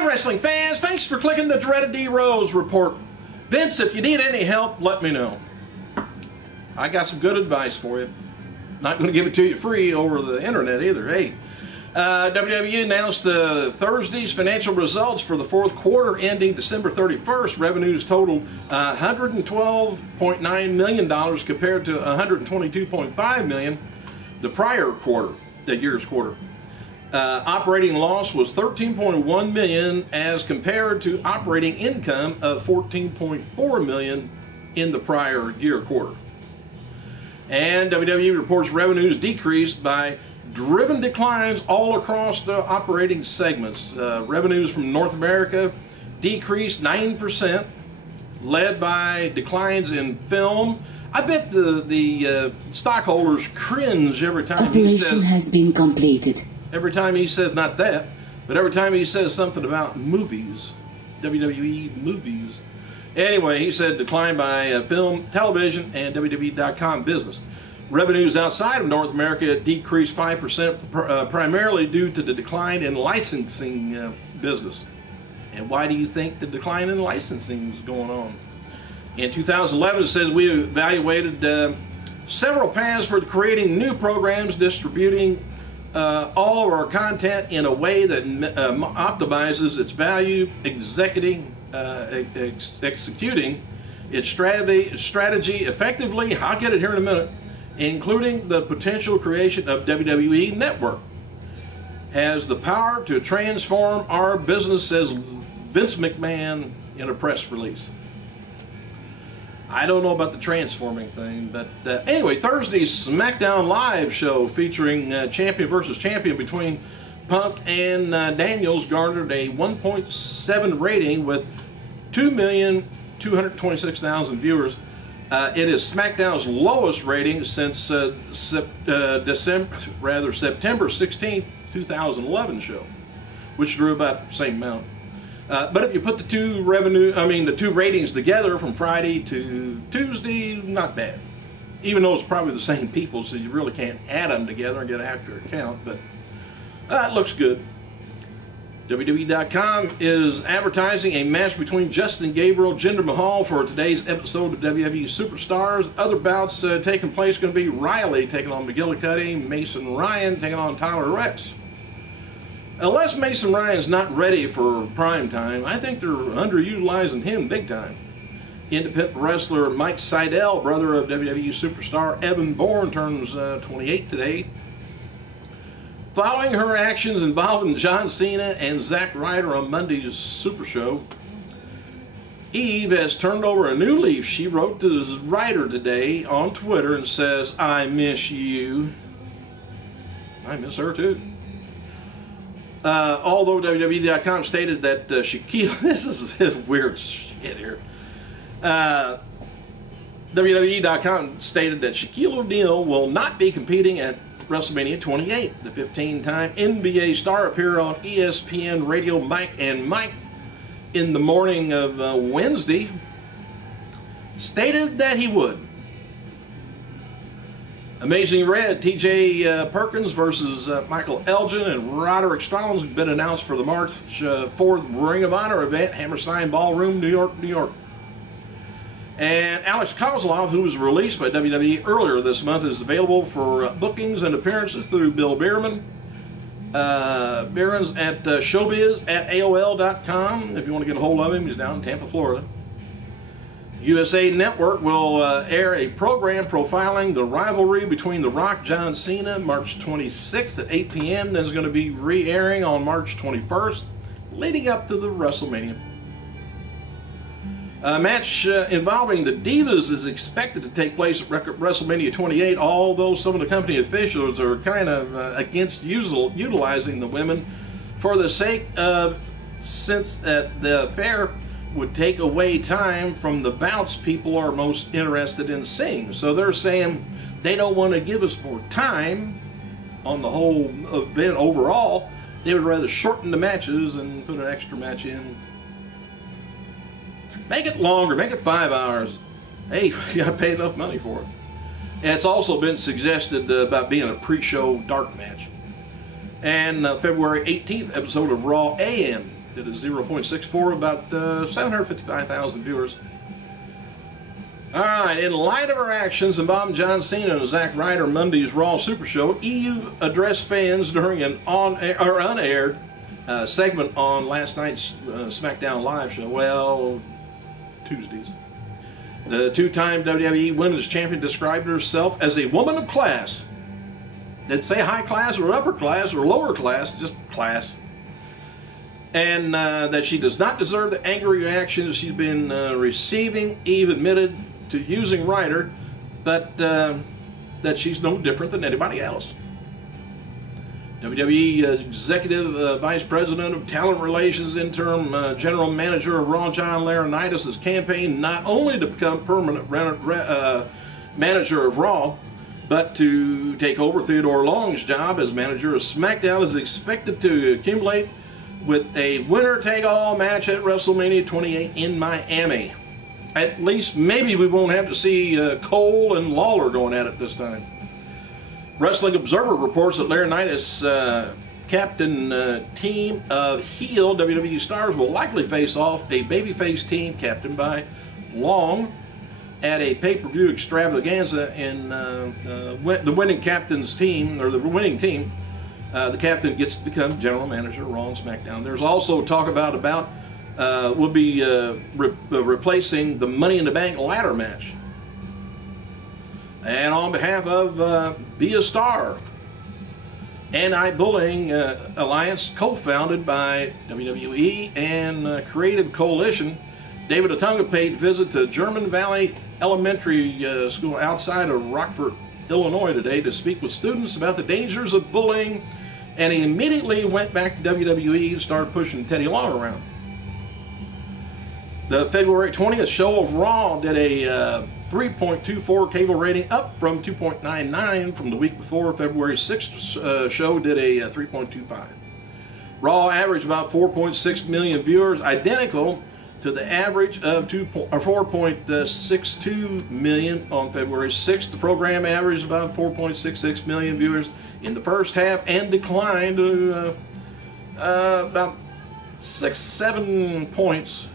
Hi, wrestling fans. Thanks for clicking the Dreaded D Rose report. Vince, if you need any help, let me know. I got some good advice for you. Not going to give it to you free over the internet either. Hey, WWE announced Thursday's financial results for the fourth quarter ending December 31st. Revenues totaled $112.9 million compared to $122.5 million the prior quarter, the year's quarter. Operating loss was $13.1 million as compared to operating income of $14.4 million in the prior year quarter. And WWE reports revenues decreased by driven declines all across the operating segments. Revenues from North America decreased 9%, led by declines in film. I bet the stockholders cringe every time he says... Operation has been completed. Every time he says, not that, but every time he says something about movies, WWE movies. Anyway, he said decline by film, television, and WWE.com business. Revenues outside of North America decreased 5%, primarily due to the decline in licensing business. And why do you think the decline in licensing is going on? In 2011, it says we evaluated several paths for creating new programs, distributing all of our content in a way that optimizes its value, executing its strategy effectively. I'll get it here in a minute, including the potential creation of WWE Network. Has the power to transform our business, says Vince McMahon in a press release. I don't know about the transforming thing, but anyway, Thursday's SmackDown Live show featuring champion versus champion between Punk and Daniels garnered a 1.7 rating with 2,226,000 viewers. It is SmackDown's lowest rating since September 16th, 2011 show, which drew about the same amount. But if you put the two ratings together from Friday to Tuesday, not bad. Even though it's probably the same people, so you really can't add them together and get an accurate count, but it looks good. WWE.com is advertising a match between Justin Gabriel and Jinder Mahal for today's episode of WWE Superstars. Other bouts taking place going to be Riley taking on McGillicuddy, Mason Ryan taking on Tyler Rex. Unless Mason Ryan's not ready for prime time, I think they're underutilizing him big time. Independent wrestler Mike Seidel, brother of WWE superstar Evan Bourne, turns 28 today. Following her actions involving John Cena and Zack Ryder on Monday's Super Show, Eve has turned over a new leaf. She wrote to Ryder today on Twitter and says, "I miss you." I miss her too. Although WWE.com stated that Shaquille, this is weird shit here. WWE.com stated that Shaquille O'Neal will not be competing at WrestleMania 28. The 15-time NBA star appeared on ESPN Radio Mike and Mike in the morning of Wednesday, stated that he would. Amazing Red, TJ Perkins versus Michael Elgin and Roderick Strong has been announced for the March 4th Ring of Honor event, Hammerstein Ballroom, New York, New York. And Alex Kozlov, who was released by WWE earlier this month, is available for bookings and appearances through Bill Bierman. Bierman's at showbiz@AOL.com. If you want to get a hold of him, he's down in Tampa, Florida. USA Network will air a program profiling the rivalry between The Rock, John Cena, March 26th at 8 p.m. Then it's going to be re-airing on March 21st, leading up to the WrestleMania. A match involving the Divas is expected to take place at WrestleMania 28, although some of the company officials are kind of against utilizing the women for the sake of, since the affair would take away time from the bouts people are most interested in seeing. So they're saying they don't want to give us more time on the whole event overall. They would rather shorten the matches and put an extra match in. Make it longer, make it 5 hours. Hey, you gotta pay enough money for it. And it's also been suggested about being a pre-show dark match. And February 18th episode of Raw AM Did a 0.64, about 755,000 viewers. All right, in light of her actions involving John Cena and Zack Ryder Monday's Raw Super Show, Eve addressed fans during an unaired segment on last night's SmackDown Live show. Well, Tuesdays. The two-time WWE Women's Champion described herself as a woman of class. Didn't say high class or upper class or lower class, just class. And that she does not deserve the angry reactions she's been receiving. Eve admitted to using Ryder, but that she's no different than anybody else. WWE Executive Vice President of Talent Relations, Interim General Manager of Raw, John Laurinaitis, has campaigned not only to become permanent manager of Raw, but to take over Theodore Long's job as manager of SmackDown is expected to accumulate with a winner-take-all match at WrestleMania 28 in Miami. At least maybe we won't have to see Cole and Lawler going at it this time. Wrestling Observer reports that Laurinaitis' captain team of heel WWE stars will likely face off a babyface team captained by Long at a pay-per-view extravaganza in the winning captain's team, or the winning team. The captain gets to become general manager of Raw and SmackDown. There's also talk about will be replacing the Money in the Bank ladder match. And on behalf of Be a Star, Anti-Bullying Alliance, co-founded by WWE and Creative Coalition, David Otunga paid visit to German Valley Elementary School outside of Rockford, Illinois today to speak with students about the dangers of bullying, and he immediately went back to WWE and started pushing Teddy Long around. The February 20th show of Raw did a 3.24 cable rating, up from 2.99 from the week before. February 6th show did a 3.25. Raw averaged about 4.6 million viewers, identical to the average of 4.62 million on February 6th. The program averaged about 4.66 million viewers in the first half and declined to about 6-7 points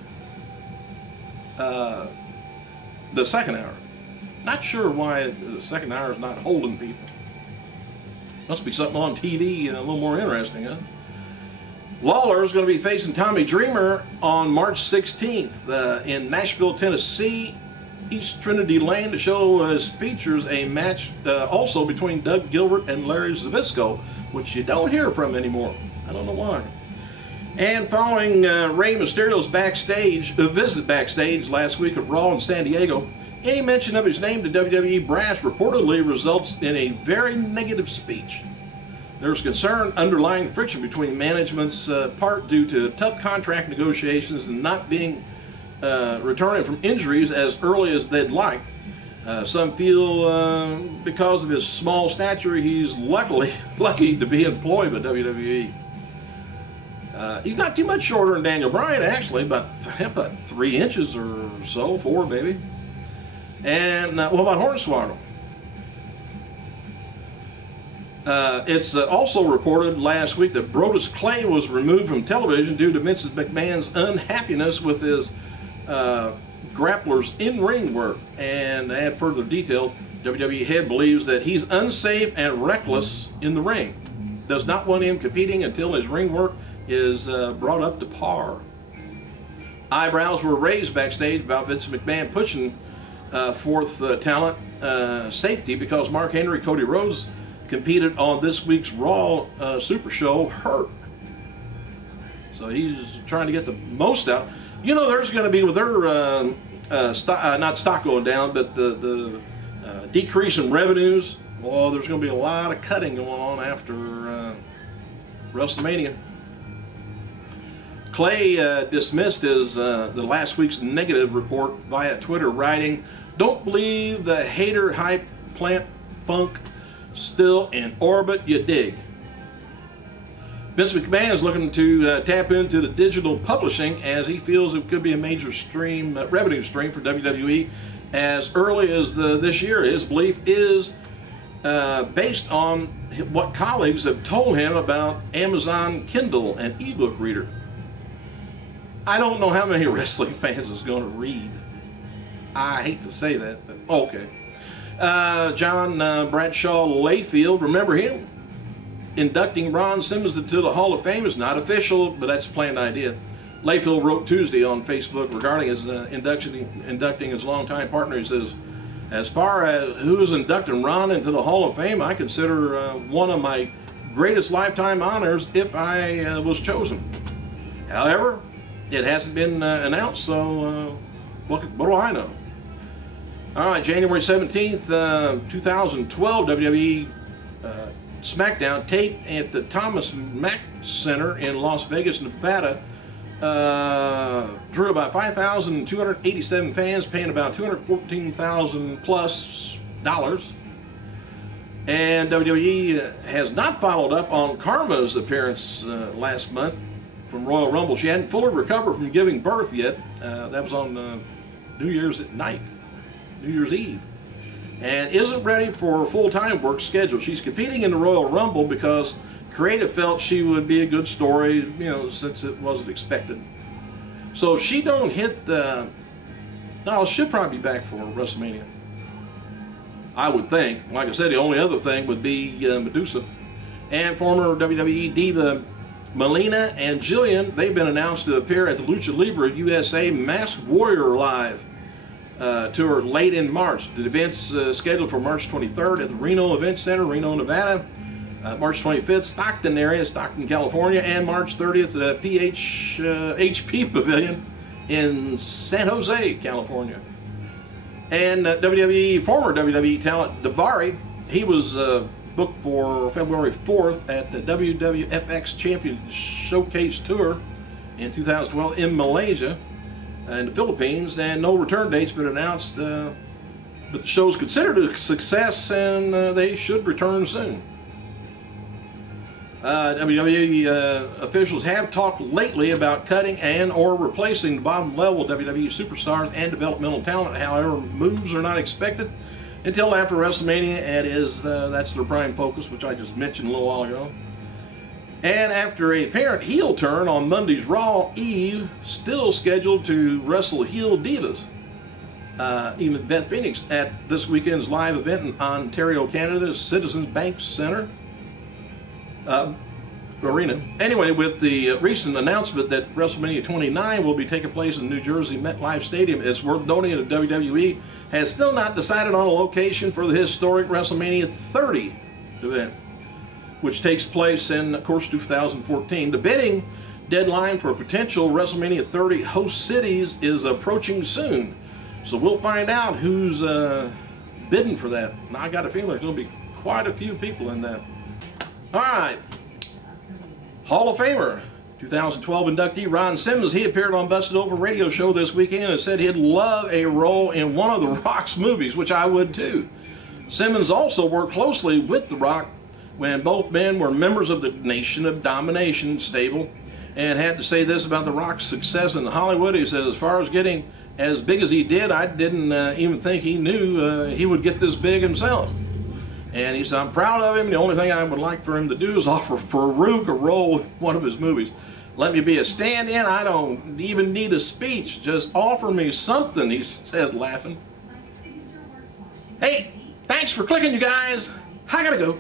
the second hour. Not sure why the second hour is not holding people. Must be something on TV a little more interesting, huh? Lawler is going to be facing Tommy Dreamer on March 16th in Nashville, Tennessee, East Trinity Lane. The show features a match also between Doug Gilbert and Larry Zbyszko, which you don't hear from anymore. I don't know why. And following Rey Mysterio's visit backstage last week at Raw in San Diego, any mention of his name to WWE brass reportedly results in a very negative speech. There's concern underlying friction between management's part due to tough contract negotiations and not being returning from injuries as early as they'd like. Some feel because of his small stature, he's lucky to be employed by WWE. He's not too much shorter than Daniel Bryan, actually, about 3 inches or so, 4 maybe. And what about Hornswoggle? It's also reported last week that Brodus Clay was removed from television due to Vince McMahon's unhappiness with his grappler's in-ring work. And to add further detail, WWE head believes that he's unsafe and reckless in the ring. Does not want him competing until his ring work is brought up to par. Eyebrows were raised backstage about Vince McMahon pushing forth talent safety because Mark Henry, Cody Rhodes competed on this week's Raw Super Show hurt. So he's trying to get the most out. You know, there's going to be, with their not stock going down, but the decrease in revenues, well, there's going to be a lot of cutting going on after WrestleMania. Clay dismissed the last week's negative report via Twitter, writing, "Don't believe the hater hype, plant funk, still in orbit, you dig." Vince McMahon is looking to tap into the digital publishing as he feels it could be a major revenue stream for WWE as early as this year. His belief is based on what colleagues have told him about Amazon Kindle and ebook reader. I don't know how many wrestling fans is going to read. I hate to say that, but okay. John Bradshaw Layfield, remember him? Inducting Ron Simmons into the Hall of Fame is not official, but that's a planned idea. Layfield wrote Tuesday on Facebook regarding his inducting his longtime partner. He says, as far as who's inducting Ron into the Hall of Fame, I consider one of my greatest lifetime honors if I was chosen. However, it hasn't been announced, so what do I know? All right, January 17th, 2012, WWE SmackDown taped at the Thomas Mack Center in Las Vegas, Nevada. Drew about 5,287 fans, paying about $214,000 plus. And WWE has not followed up on Karma's appearance last month from Royal Rumble. She hadn't fully recovered from giving birth yet. That was on New Year's Eve. And isn't ready for a full-time work schedule. She's competing in the Royal Rumble because creative felt she would be a good story, you know, since it wasn't expected. So if she don't hit the... No, she'll probably be back for WrestleMania, I would think. Like I said, the only other thing would be Medusa. And former WWE diva Melina and Jillian, they've been announced to appear at the Lucha Libre USA Masked Warrior Live tour late in March. The event's scheduled for March 23rd at the Reno Event Center, Reno, Nevada. March 25th, Stockton area, Stockton, California, and March 30th at HP Pavilion in San Jose, California. And former WWE talent Daivari, he was booked for February 4th at the WWFX Champion Showcase Tour in 2012 in Malaysia and the Philippines, and no return dates been announced, but the show's considered a success and they should return soon. WWE officials have talked lately about cutting and or replacing bottom level WWE superstars and developmental talent. However, moves are not expected until after WrestleMania, and that's their prime focus, which I just mentioned a little while ago. And after a apparent heel turn on Monday's Raw, Eve still scheduled to wrestle heel divas. Even Beth Phoenix at this weekend's live event in Ontario, Canada's Citizens Bank Center Arena. Anyway, with the recent announcement that WrestleMania 29 will be taking place in New Jersey MetLife Stadium, it's worth noting that WWE has still not decided on a location for the historic WrestleMania 30 event, which takes place in, of course, 2014. The bidding deadline for potential WrestleMania 30 host cities is approaching soon, so we'll find out who's bidding for that. Now, I got a feeling there's going to be quite a few people in that. All right, Hall of Famer, 2012 inductee Ron Simmons, he appeared on Busted Open radio show this weekend and said he'd love a role in one of The Rock's movies, which I would too. Simmons also worked closely with The Rock when both men were members of the Nation of Domination stable, and had to say this about The Rock's success in Hollywood. He says, as far as getting as big as he did, I didn't even think he knew he would get this big himself. And he said, I'm proud of him. The only thing I would like for him to do is offer Farouk a role in one of his movies. Let me be a stand-in. I don't even need a speech. Just offer me something, he said, laughing. Hey, thanks for clicking, you guys. I gotta go.